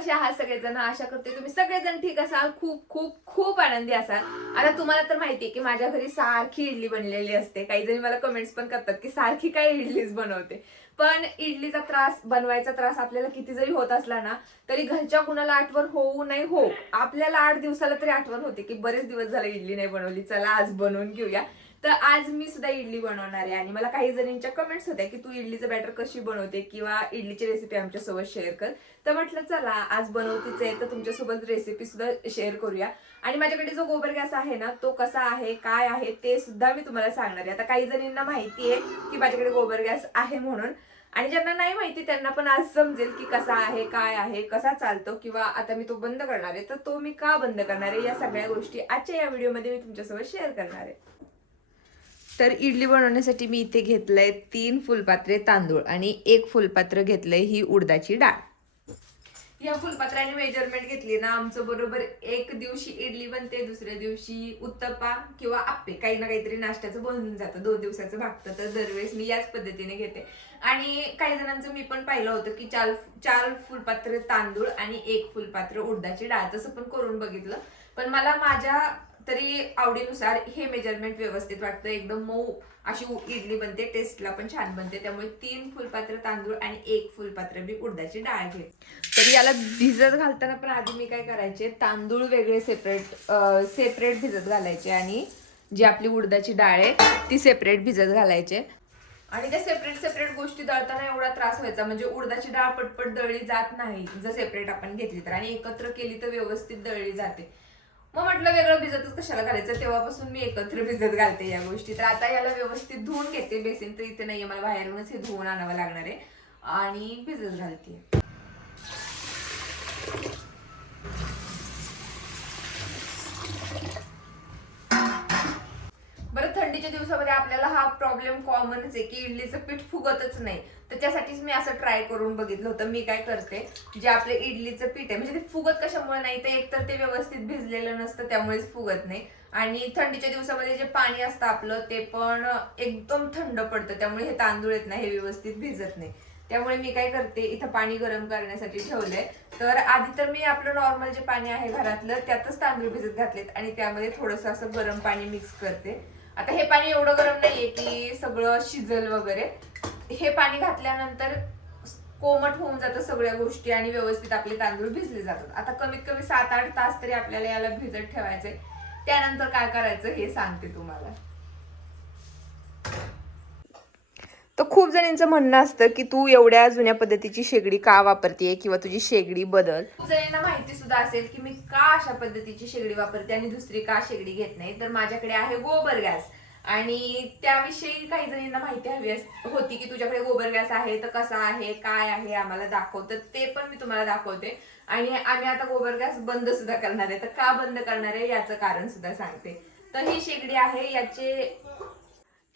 कसे आहात सगळेजण आशा करते तुम्ही सगळेजण ठीक असाल. खूप खूप खूप आनंदी असाल. आता तुम्हाला तर माहिती आहे की माझ्या घरी सारखी इडली बनलेली असते. काही जणी मला कमेंट्स पण करतात की सारखी काय इडलीच बनवते. पण इडलीचा त्रास बनवायचा त्रास आपल्याला किती जरी होत असला ना तरी घरच्या कुणाला आठवण होऊ नाही हो आपल्याला आठ दिवसाला तरी आठवण होते की बरेच दिवस झाले इडली नाही बनवली. चला आज बनवून घेऊया. तर आज मी सुद्धा इडली बनवणार आहे. आणि मला काही जणींच्या कमेंट्स होत्या की तू इडलीचं बॅटर कशी बनवते किंवा इडलीची रेसिपी आमच्यासोबत शेअर कर. तर म्हटलं चला आज बनवतीच आहे तर तुमच्यासोबत रेसिपी सुद्धा शेअर करूया. आणि माझ्याकडे जो गोबर गॅस आहे ना तो कसा आहे काय आहे ते सुद्धा मी तुम्हाला सांगणार आहे. आता काही जणींना माहिती आहे की माझ्याकडे गोबर गॅस आहे म्हणून. आणि ज्यांना नाही माहिती त्यांना पण आज समजेल की कसा आहे काय आहे कसा चालतो किंवा आता मी तो बंद करणार आहे. तर तो मी का बंद करणार आहे या सगळ्या गोष्टी आजच्या या व्हिडिओमध्ये मी तुमच्यासोबत शेअर करणार आहे. तर इडली बनवण्यासाठी मी इथे घेतलंय तीन फुलपात्रे तांदूळ आणि एक फुलपात्र घेतलंय ही उडदाची डाळ. या फुलपात्राने मेजरमेंट घेतली ना आमचं बरोबर एक दिवशी इडली बनते दुसऱ्या दिवशी उत्तप्पा किंवा आप्पे. काही ना काहीतरी नाश्त्याचं बनून जातं दोन दिवसाचं भागतं तर दरवेळेस मी याच पद्धतीने घेते. आणि काही जणांचं मी पण पाहिलं होतं की चार चार फुलपात्र तांदूळ आणि एक फुलपात्र उडदाची डाळ. तसं पण करून बघितलं. पण मला माझ्या तरी आवडीनुसार हे मेजरमेंट व्यवस्थित वाटतं. एकदम मऊ अशी इडली बनते टेस्टला पण छान बनते. त्यामुळे तीन फुलपात्र तांदूळ आणि एक फुलपात्र मी उडदाची डाळ घे तर याला भिजत घालताना पण आधी मी काय करायचे तांदूळ वेगळे सेपरेट सेपरेट भिजत घालायचे आणि जी आपली उडदाची डाळ आहे ती सेपरेट भिजत घालायचे. आणि त्या सेपरेट सेपरेट गोष्टी दळताना एवढा त्रास व्हायचा. म्हणजे उडदाची डाळ पटपट दळली जात नाही जर सेपरेट आपण घेतली तर. आणि एकत्र केली तर व्यवस्थित दळली जाते. मग म्हटलं वेगळं भिजतच कशाला घालायचं? तेव्हापासून मी एकत्र भिजत घालते या गोष्टी. तर आता याला व्यवस्थित धुवून घेते बेसिन तर इथे नाहीये. मला बाहेरूनच हे धुवून आणावं लागणार आहे. आणि भिजत घालते. बरं थंडीच्या दिवसामध्ये आपल्याला हा प्रॉब्लेम कॉमनच आहे की इडलीचं पीठ फुगतच नाही. त्याच्यासाठीच त्यासाठीच मी असं ट्राय करून बघितलं होतं. मी काय करते जे आपले इडलीचं पीठ आहे म्हणजे ते फुगत कशामुळे नाही तर एकतर ते व्यवस्थित भिजलेलं नसतं त्यामुळेच फुगत नाही. आणि थंडीच्या दिवसामध्ये जे पाणी असतं आपलं ते पण एकदम थंड पडतं. त्यामुळे हे तांदूळ येत नाही हे व्यवस्थित भिजत नाही. त्यामुळे मी काय करते इथं पाणी गरम करण्यासाठी ठेवलंय. तर आधी तर मी आपलं नॉर्मल जे पाणी आहे घरातलं त्यातच तांदूळ भिजत घातलेत आणि त्यामध्ये थोडंसं असं गरम पाणी मिक्स करते. आता हे पाणी एवढं गरम नाहीये की सगळं शिजल वगैरे. हे पाणी घातल्यानंतर कोमट होऊन जातं सगळ्या गोष्टी आणि व्यवस्थित आपले तांदूळ भिजले जातात. आता कमीत कमी सात आठ तास तरी आपल्याला याला भिजत ठेवायचंय. त्यानंतर काय करायचं हे सांगते तुम्हाला. तर खूप जणांचं म्हणणं असतं की तू एवढ्या जुन्या पद्धतीची शेगडी का वापरते किंवा तुझी शेगडी बदल? खूप जणांना माहिती सुद्धा असेल की मी का अशा पद्धतीची शेगडी वापरते आणि दुसरी का शेगडी घेत नाही? तर माझ्याकडे आहे गोबर गॅस. आणि त्याविषयी काही जणींना माहिती हवी होती की तुझ्याकडे गोबर गॅस आहे तर कसा आहे काय आहे आम्हाला दाखव तर ते पण मी तुम्हाला दाखवते. आणि आम्ही आता गोबर गॅस बंद सुद्धा करणार आहे. तर का बंद करणार आहे याचं कारण सुद्धा सांगते. तर ही शेगडी आहे याचे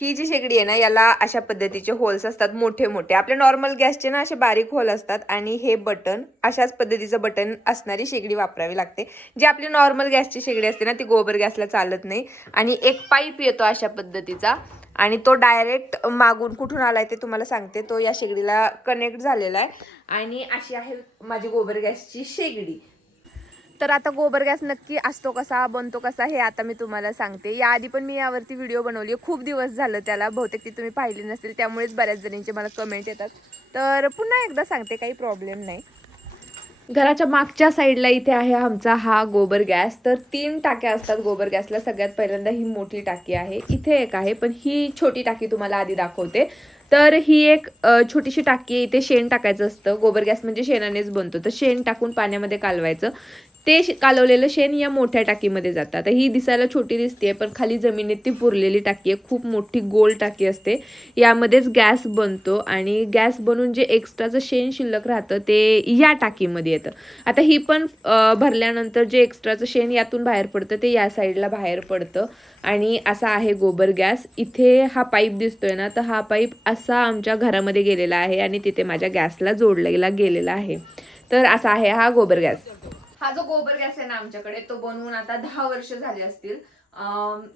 ही जी शेगडी आहे ना याला अशा पद्धतीचे होल्स असतात मोठे मोठे. आपल्या नॉर्मल गॅसचे ना असे बारीक होल असतात आणि हे बटन अशाच पद्धतीचं बटन असणारी शेगडी वापरावी लागते. जी आपली नॉर्मल गॅसची शेगडी असते ना ती गोबर गॅसला चालत नाही आणि एक पाईप येतो अशा पद्धतीचा आणि तो डायरेक्ट मागून कुठून आलाय ते तुम्हाला सांगते. तो या शेगडीला कनेक्ट झालेला आहे आणि अशी आहे माझी गोबर गॅसची शेगडी. तर आता गोबर गॅस नक्की असतो कसा बनतो कसा हे आता मी तुम्हाला सांगते. याआधी पण मी यावरती व्हिडिओ बनवली आहे. खूप दिवस झालं त्याला. बहुतेक ती तुम्ही पाहिली नसेल त्यामुळेच बऱ्याच जणींचे मला कमेंट येतात. तर पुन्हा एकदा सांगते काही प्रॉब्लेम नाही. घराच्या मागच्या साईडला इथे आहे आमचा हा गोबर गॅस. तर तीन टाक्या असतात गोबर गॅसला. सगळ्यात पहिल्यांदा ही मोठी टाकी आहे. इथे एक आहे पण ही छोटी टाकी तुम्हाला आधी दाखवते. तर ही एक छोटीशी टाकी आहे. इथे शेण टाकायचं असतं. गोबर गॅस म्हणजे शेणानेच बनतो. तर शेण टाकून पाण्यामध्ये कालवायचं. ते कालवलेलं शेण या मोठ्या टाकीमध्ये जातं. आता ही दिसायला छोटी दिसते पण खाली जमिनीत ती पुरलेली टाकी आहे. खूप मोठी गोल टाकी असते. यामध्येच गॅस बनतो आणि गॅस बनून जे एक्स्ट्राचं शेण शिल्लक राहतं ते या टाकीमध्ये येतं. आता ही पण भरल्यानंतर जे एक्स्ट्राचं शेण यातून बाहेर पडतं ते या साईडला बाहेर पडतं. आणि असा आहे गोबर गॅस. इथे हा पाईप दिसतोय ना तर हा पाईप असा आमच्या घरामध्ये गेलेला आहे आणि तिथे माझ्या गॅसला जोडलेला गेलेला आहे. तर असा आहे हा गोबर गॅस. हा जो गोबर गॅस आहे ना आमच्याकडे तो बनवून आता दहा वर्ष झाली असतील.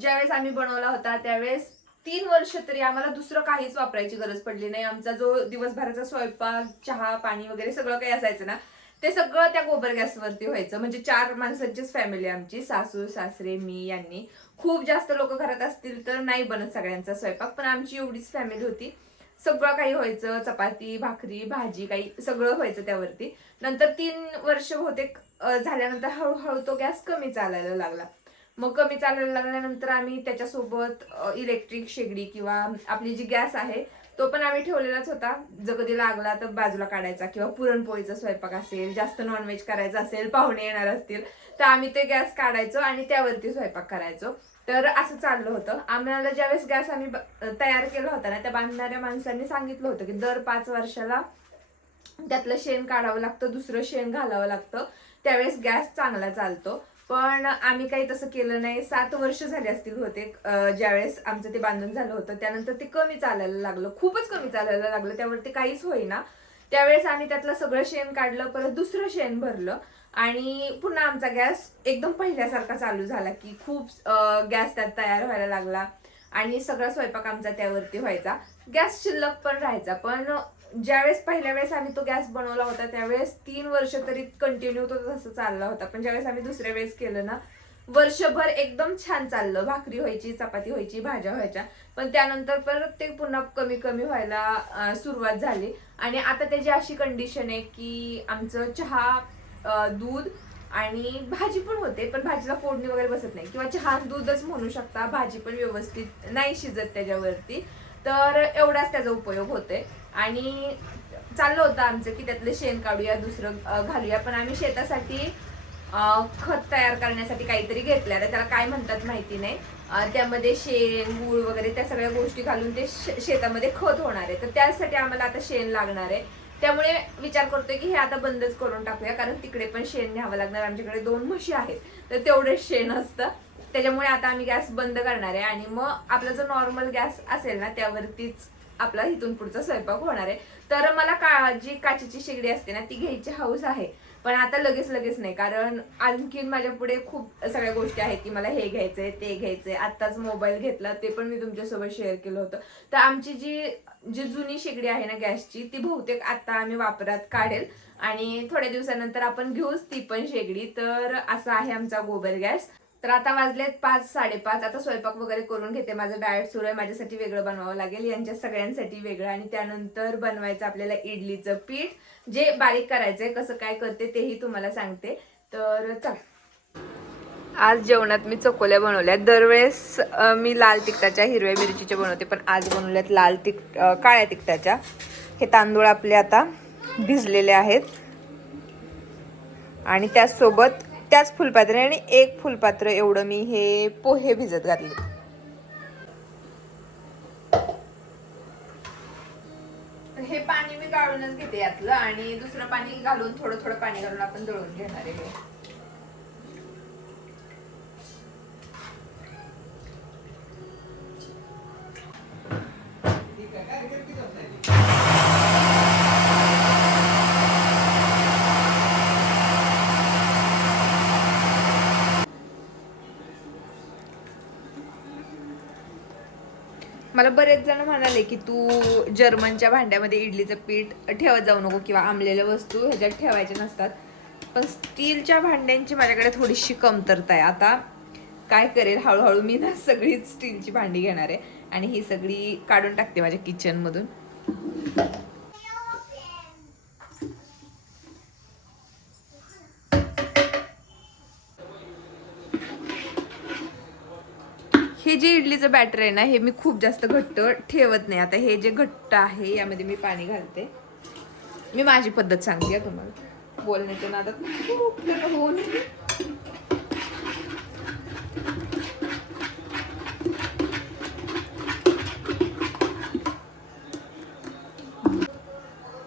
ज्यावेळेस आम्ही बनवला होता त्यावेळेस तीन वर्ष तरी आम्हाला दुसरं काहीच वापरायची गरज पडली नाही. आमचा जो दिवसभराचा स्वयंपाक चहा पाणी वगैरे सगळं काही असायचं ना ते सगळं त्या गोबर गॅसवरती व्हायचं. म्हणजे चार माणसांचीच फॅमिली आमची सासू सासरे मी यांनी. खूप जास्त लोक घरात असतील तर नाही बनत सगळ्यांचा स्वयंपाक पण आमची एवढीच फॅमिली होती. सगळं काही व्हायचं चपाती भाकरी भाजी काही सगळं व्हायचं त्यावरती. नंतर तीन वर्ष होते झाल्यानंतर हळूहळू तो गॅस कमी चालायला लागला. मग कमी चालायला लागल्यानंतर आम्ही त्याच्यासोबत इलेक्ट्रिक शेगडी किंवा आपली जी गॅस आहे तो पण आम्ही ठेवलेलाच होता. जर कधी लागला तर बाजूला काढायचा किंवा पुरणपोळीचा स्वयंपाक असेल जास्त नॉनव्हेज करायचा असेल पाहुणे येणार असतील तर आम्ही ते गॅस काढायचो आणि त्यावरती स्वयंपाक करायचो. तर असं चाललं होतं. आम्हाला ज्यावेळेस गॅस आम्ही तयार केला होता ना त्या बांधणाऱ्या माणसांनी सांगितलं होतं की दर पाच वर्षाला त्यातलं शेण काढावं लागतं दुसरं शेण घालावं लागतं. त्यावेळेस गॅस चांगला चालतो. पण आम्ही काही तसं केलं नाही. सात वर्ष झाले असतील होते ज्यावेळेस आमचं ते बांधून झालं होतं. त्यानंतर ते कमी चालायला लागलं. खूपच कमी चालायला लागलं. त्यावरती काहीच होईना. त्यावेळेस आम्ही त्यातलं सगळं शेण काढलं परत दुसरं शेण भरलं. आणि पुन्हा आमचा गॅस एकदम पहिल्यासारखा चालू झाला की खूप गॅस त्यात तयार व्हायला लागला. आणि सगळा स्वयंपाक आमचा त्यावरती व्हायचा. गॅस शिल्लक पण राहायचा पण ज्यावेळेस पहिल्या वेळेस आम्ही तो गॅस बनवला होता त्यावेळेस तीन वर्ष तरी कंटिन्यू तो तसं चालला होता. पण ज्यावेळेस आम्ही दुसऱ्या वेळेस केलं ना वर्षभर एकदम छान चाललं. भाकरी व्हायची चपाती व्हायची भाज्या व्हायच्या. पण त्यानंतर परत ते पुन्हा कमी कमी व्हायला सुरुवात झाली. आणि आता त्याची अशी कंडिशन आहे की आमचं चहा दूध आणि भाजी पण होते पण भाजीला फोडणी वगैरे बसत नाही. किंवा चहा दूधच म्हणू शकता भाजी पण व्यवस्थित नाही शिजत त्याच्यावरती. तर एवढाच त्याचा उपयोग होते आणि चाललं होतं आमचं की त्यातलं शेण काढूया दुसरं घालूया. पण आम्ही शेतासाठी खत तयार करण्यासाठी काहीतरी घेतलं आता त्याला काय म्हणतात माहिती नाही. त्यामध्ये शेण गूळ वगैरे त्या सगळ्या गोष्टी घालून ते शे- शेतामध्ये खत होणार आहे. तर त्यासाठी आम्हाला आता शेण लागणार आहे. त्यामुळे विचार करतोय की हे आता बंदच करून टाकूया कारण तिकडे पण शेण घ्यावं लागणार. आमच्याकडे दोन म्हशी आहेत तर तेवढंच शेण असतं. त्याच्यामुळे आता आम्ही गॅस बंद करणार आहे आणि मग आपला जो नॉर्मल गॅस असेल ना त्यावरतीच आपला इथून पुढचा स्वयंपाक होणार आहे. तर मला का जी काचेची शेगडी असते ना ती घ्यायची हौस आहे. पण आता लगेच लगेच नाही. कारण आणखीन माझ्या पुढे खूप सगळ्या गोष्टी आहेत की मला हे घ्यायचंय ते घ्यायचंय. आत्ताच मोबाईल घेतला ते पण मी तुमच्यासोबत शेअर केलं होतं. तर आमची जी जी जुनी शेगडी आहे ना गॅसची ती बहुतेक आता आम्ही वापरात काढेल. आणि थोड्या दिवसानंतर आपण घेऊच ती पण शेगडी. तर असा आहे आमचा गोबर गॅस. तर आता वाजलेत पाच साडेपाच. आता स्वयंपाक वगैरे करून घेते. माझं डाएट सुरू आहे. माझ्यासाठी वेगळं बनवावं लागेल. यांच्या सगळ्यांसाठी वेगळं. आणि त्यानंतर बनवायचं आपल्याला इडलीचं पीठ. जे बारीक करायचंय कसं काय करते तेही तुम्हाला सांगते. तर चला. आज जेवणात मी चकोल्या बनवल्या दरवेळेस मी लाल तिखटाच्या हिरव्या मिरचीच्या बनवते. पण आज बनवल्यात लाल तिख काळ्या तिखटाच्या. हे तांदूळ आपले आता भिजलेले आहेत. आणि त्याचसोबत त्याच फुलपात्र आणि एक फुलपात्र एवढं मी हे पोहे भिजत घातले. हे पाणी मी गाळूनच घेते यातलं आणि दुसरं पाणी घालून थोडं थोडं पाणी घालून आपण दळून घेणार आहे. मला बरेच जण म्हणाले की तू जर्मनच्या भांड्यामध्ये इडलीचं पीठ ठेवत जाऊ नको किंवा आंबलेल्या वस्तू ह्याच्यात ठेवायच्या नसतात. पण स्टीलच्या भांड्यांची माझ्याकडे थोडीशी कमतरता आहे. आता काय करेल? हळूहळू मी ना सगळीच स्टीलची भांडी घेणार आहे आणि ही सगळी काढून टाकते माझ्या किचनमधून बॅटर आहे ना हे मी खूप जास्त घट्ट ठेवत नाही. आता हे जे घट्ट आहे यामध्ये मी पाणी घालते. मी माझी पद्धत सांगते तुम्हाला. बोलण्याच्या नादात होऊन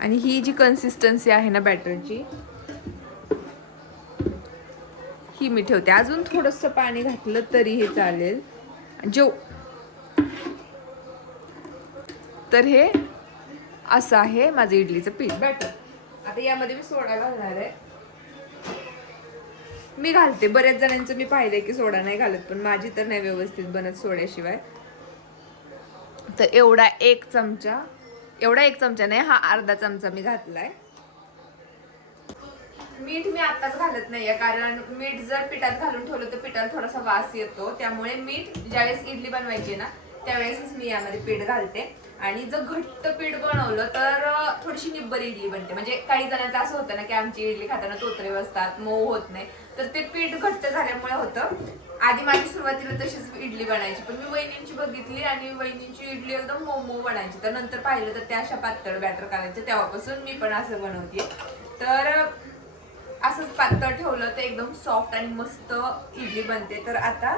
आणि ही जी कन्सिस्टन्सी आहे ना बॅटरची ही मी ठेवते. अजून थोडंसं पाणी घातलं तरी हे चालेल. जेव तर हे असं आहे माझं इडलीचं पीठ. बॅटर आता यामध्ये मी सोडा घालणार आहे. मी घालते. बऱ्याच जणांचं मी पाहिलंय की सोडा नाही घालत पण माझी तर नाही व्यवस्थित बनत सोड्याशिवाय. तर एवढा एक चमचा एवढा एक चमचा नाही हा अर्धा चमचा मी घातलाय. मीठ मी आताच घालत नाहीये कारण मीठ जर पिठात घालून ठेवलं तर पिठाला थोडासा वास येतो. त्यामुळे मीठ ज्यावेळेस इडली बनवायची ना त्यावेळेसच मी यामध्ये पीठ घालते. आणि जर घट्ट पीठ बनवलं तर थोडीशी निब्बर इडली बनते. म्हणजे काही जणांचं असं होतं ना की आमची इडली खाताना तोतरे बसतात मऊ होत नाही. तर ते पीठ घट्ट झाल्यामुळे होतं. आधी माझी सुरुवातीला तशीच इडली बनायची पण मी वहिनींची बघितली आणि वहिनींची इडली एकदम मऊ मऊ बनायची. तर नंतर पाहिलं तर त्या अशा पातळ बॅटर करायचं तेव्हापासून मी पण असं बनवते. तर असंच पातळ ठेवलं तर एकदम सॉफ्ट आणि मस्त इडली बनते. तर आता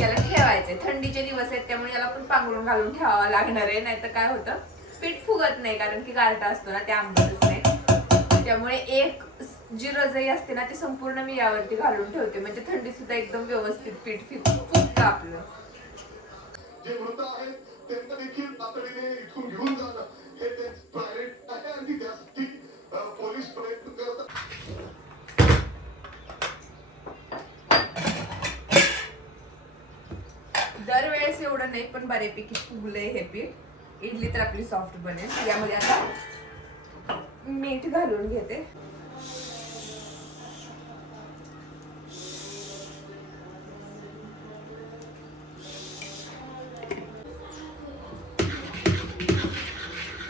याला ठेवायचंय थंडीचे दिवस आहेत त्यामुळे याला पण पांघरून घालून ठेवावं लागणार आहे नाहीतर काय होतं? पीठ फुगत नाही कारण की गारटा असतो ना त्या आंबटच नाही त्यामुळे एक जी रजई असते ना ती संपूर्ण मी यावरती घालून ठेवते. म्हणजे थंडी सुद्धा एकदम व्यवस्थित पीठ फिक- फुगतं आपलं. जे मृत आहेत त्यांना देखील तातडीने इथून घेऊन जाणं. हे त्यांचं आहे आणि त्यासाठी पोलीस प्रयत्न करत दरवेळेस एवढं नाही पण बऱ्यापैकी फुगलंय हे पीठ. इडली तर आपली सॉफ्ट बनेल. यामध्ये आता मीठ घालून घेते.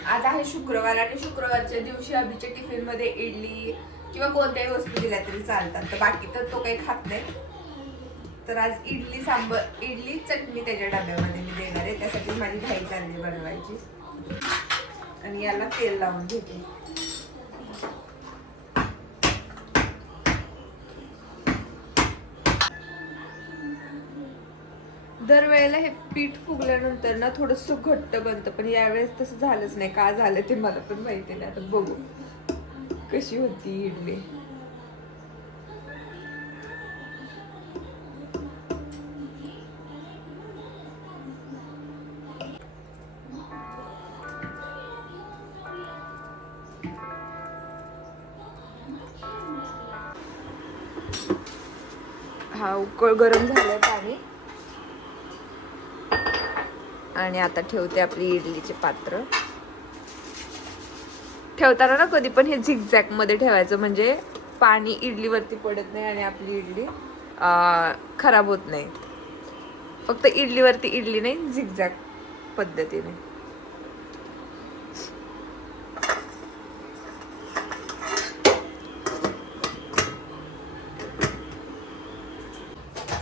आज आहे शुक्रवार आणि शुक्रवारच्या दिवशी अभिच्या टिफिनमध्ये इडली किंवा कोणत्याही वस्तू दिल्या तरी चालतात. तर बाकी तर तो काही खात नाही. तर आज इडली सांबर इडली चटणी त्याच्या डब्यामध्ये मी देणार आहे. त्यासाठी माझी घाई चालली बनवायची. आणि याला तेल लावून घेते. दरवेळेला हे पीठ फुगल्यानंतर ना थोडंसं घट्ट बनतं पण यावेळेस तसं झालंच नाही. का झालं ते मला पण माहिती नाही. आता बघू. कशी होती इडली. उकळ गरम झालं पाणी. आणि आता ठेवते आपली इडलीचे पात्र. ठेवताना ना कधी पण हे झिकझॅकमध्ये ठेवायचं म्हणजे पाणी इडलीवरती पडत नाही आणि आपली इडली खराब होत नाही. फक्त इडलीवरती इडली नाही झिकझॅक पद्धतीने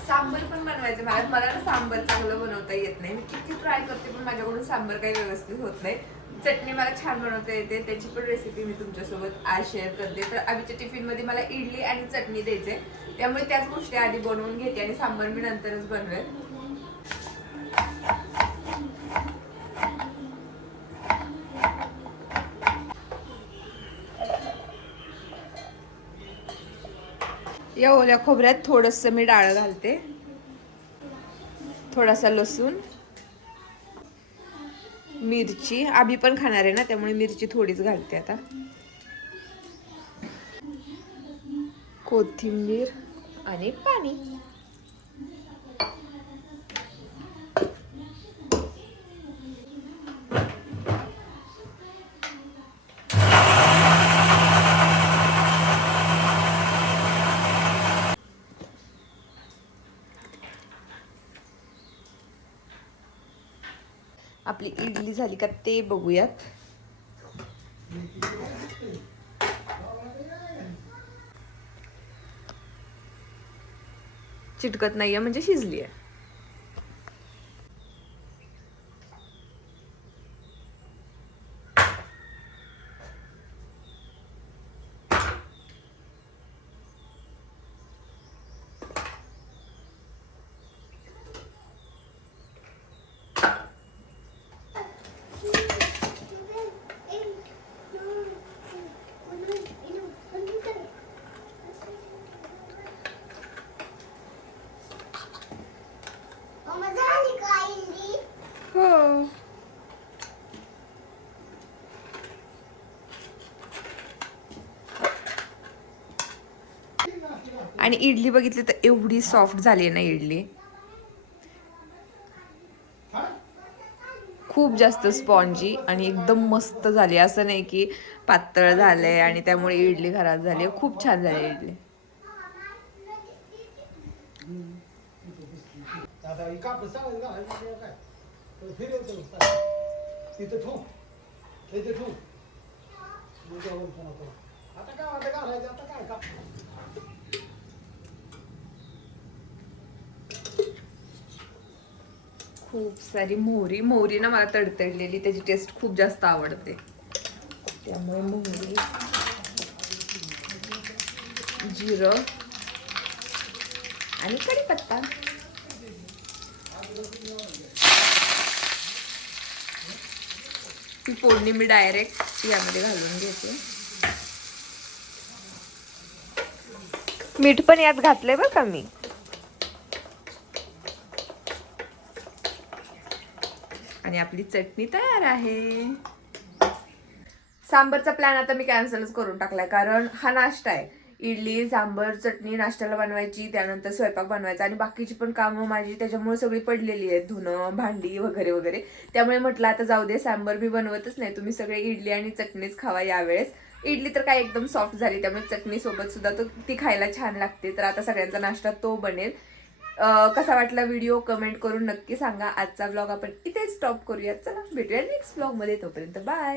सांबर पण बनवायचं म्हणजे मला मला ना सांबर चांगलं बनवता येत नाही. मी किती ट्राय करते पण माझ्याकडून सांबर काही व्यवस्थित होत नाही. चटणी मला छान बनवता येते. त्याची पण रेसिपी मी तुमच्यासोबत आज शेअर करते. तर आधीच्या टिफिनमध्ये मला इडली आणि चटणी द्यायचे. त्यामुळे त्याच गोष्टी आधी बनवून घेते आणि सांबर मी नंतरच बनवेल. या ओल्या खोबऱ्यात थोडंसं मी डाळ घालते. थोडासा लसूण मिरची. आभी पण खाणार आहे ना त्यामुळे मिरची थोडीच घालते आता. कोथिंबीर आणि पाणी. आपली इडली झाली का ते बघूयात. चिटकत नाहीये म्हणजे शिजली आहे आणि इडली बघितली तर एवढी सॉफ्ट झाली आहे ना इडली. खूप जास्त स्पॉन्जी आणि एकदम मस्त झाली. असं नाही की पातळ झालंय आणि त्यामुळे इडली खराब झाली. खूप छान झाली इडली. आता काय तर फिरवतो तिथं ठेवू तिथं ठेवू मग जेवण पुन्हा करू. आता काय आता घालायचं आता काय का खूप सारी मोहरी. मोहरी ना मला तडतडलेली त्याची टेस्ट खूप जास्त आवडते. त्यामुळे मोहरी जिरं आणि कढीपत्ता. ती फोडणी मी डायरेक्ट यामध्ये घालून घेते. मीठ पण यात घातलंय बरं का मी? आणि आपली चटणी तयार आहे. सांबरचा प्लॅन आता मी कॅन्सलच करून टाकलाय कारण हा नाश्ता आहे. इडली सांबर चटणी नाश्त्याला बनवायची त्यानंतर स्वयंपाक बनवायचा आणि बाकीची पण कामं माझी त्याच्यामुळे सगळी पडलेली आहेत. धुणं भांडी वगैरे वगैरे. त्यामुळे म्हटलं आता जाऊ दे सांबर मी बनवतच नाही. तुम्ही सगळे इडली आणि चटणीच खावा यावेळेस. इडली तर काय एकदम सॉफ्ट झाली त्यामुळे चटणीसोबत सुद्धा तो ती खायला छान लागते. तर आता सगळ्यांचा नाश्ता तो बनेल. कसा वाटला व्हिडिओ कमेंट करून नक्की सांगा. आजचा ब्लॉग आपण इथेच स्टॉप करूयात. चला भेटूया नेक्स्ट ब्लॉगमध्ये तोपर्यंत बाय